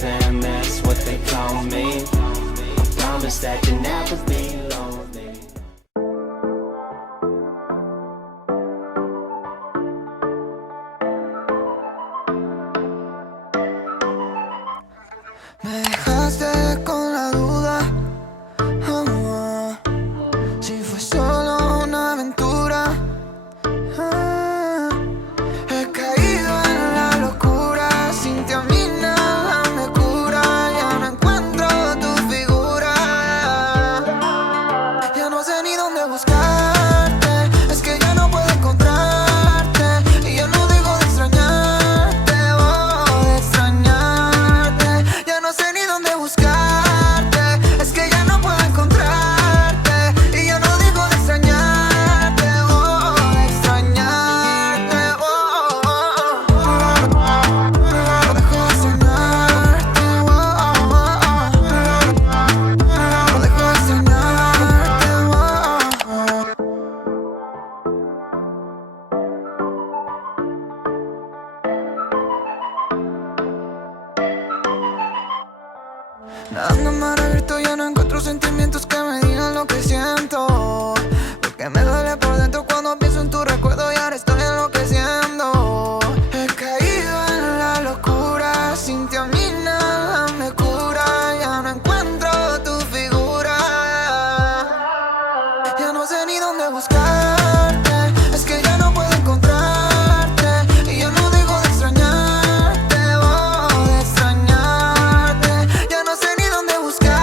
Damn, that's what they call me. I promise that you'll never be lonely. Me dejaste con la duda, si fue solo una aventura. He caído en la locura, sin ti a mí nada me cura. Ya no encuentro tu figura, ya no sé ni dónde buscarte. Es que ya no puedo encontrarte y yo no dejo de extrañarte, oh, de extrañarte. Ya no sé ni dónde buscarte, es que ya no puedo encontrarte y yo no dejo de extrañarte, oh, de extrañarte, oh, oh, oh. No dejo de extrañarte, oh, oh, oh. No dejo de extrañarte, oh, oh. Nadando en mar abierto ya no encuentro sentimientos que me digan lo que siento. Porque me duele por dentro cuando pienso en tu recuerdo y ahora estoy enloqueciendo. He caído en la locura, sin ti a mí nada me cura. Ya no encuentro tu figura, ya no sé ni dónde buscarte. Es que ya no puedo encontrarte y yo no dejo de extrañarte, oh, de extrañarte. Ya no sé ni dónde buscarte.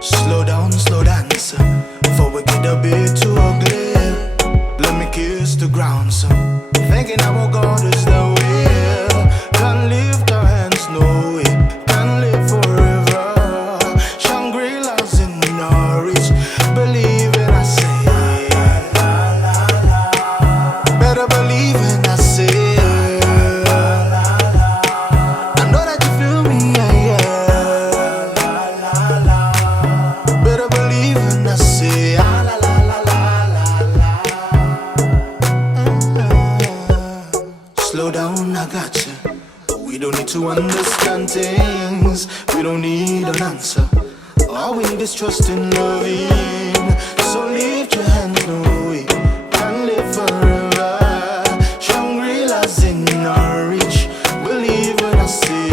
Slow dance, before we get a bit too ugly. Let me kiss the ground, so thinking our God is the way. Can't lift our hands, no way. Can't live forever. Shangri-La's in Norwich, believe in I say. Better believe in I say. I know that you feel me, yeah. Better believe in I say. Slow down, I got you. We don't need to understand things. We don't need an answer. All we need is trust in loving. So lift your hands, no way. Can't live forever. Shangri-La's in Norwich, believe when I say.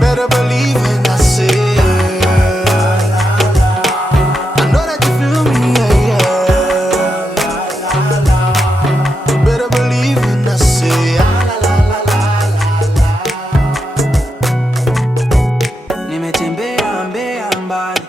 Better believe when I say. I know that you feel me, yeah. Better believe when I say. Nimetembea mbea mbali,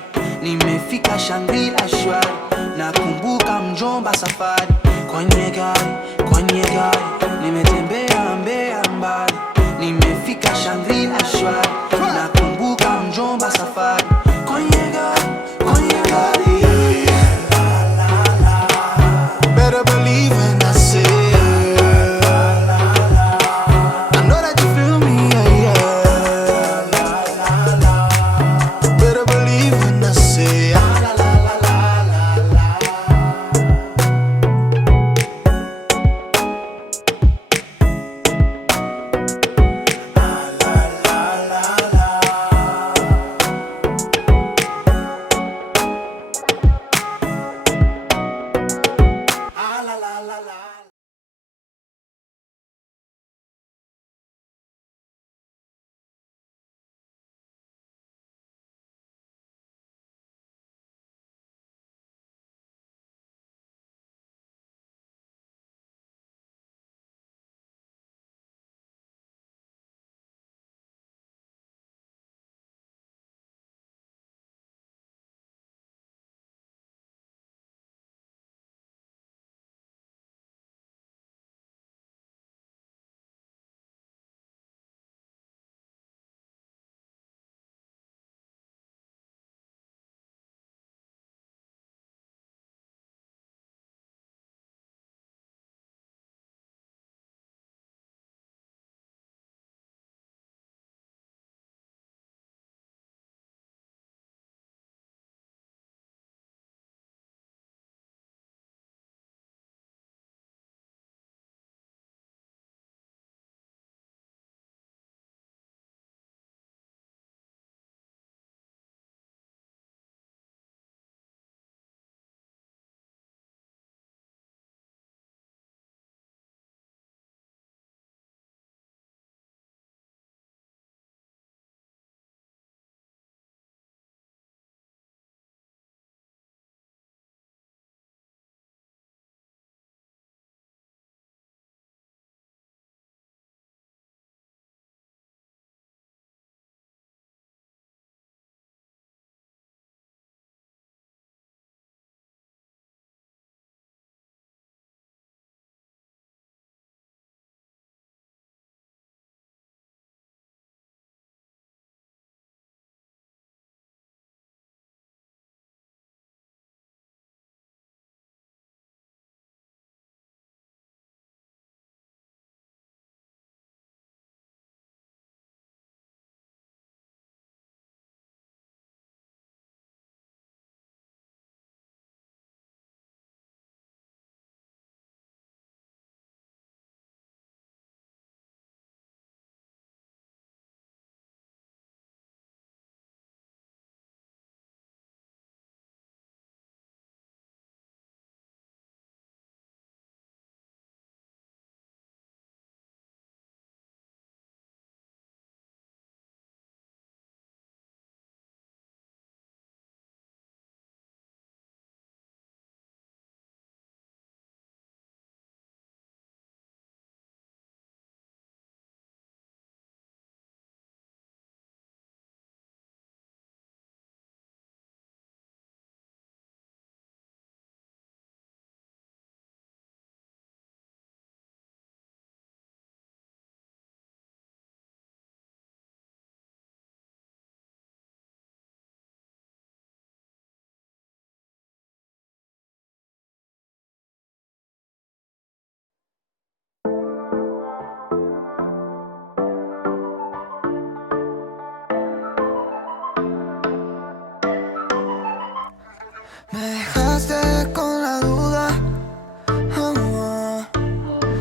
Me dejaste con la duda,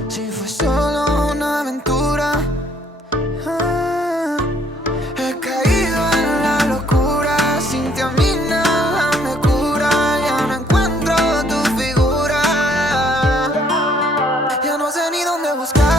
si fue solo una aventura. He caído en la locura, sin ti a mí nada me cura. Ya no encuentro tu figura, ya no sé ni dónde buscar.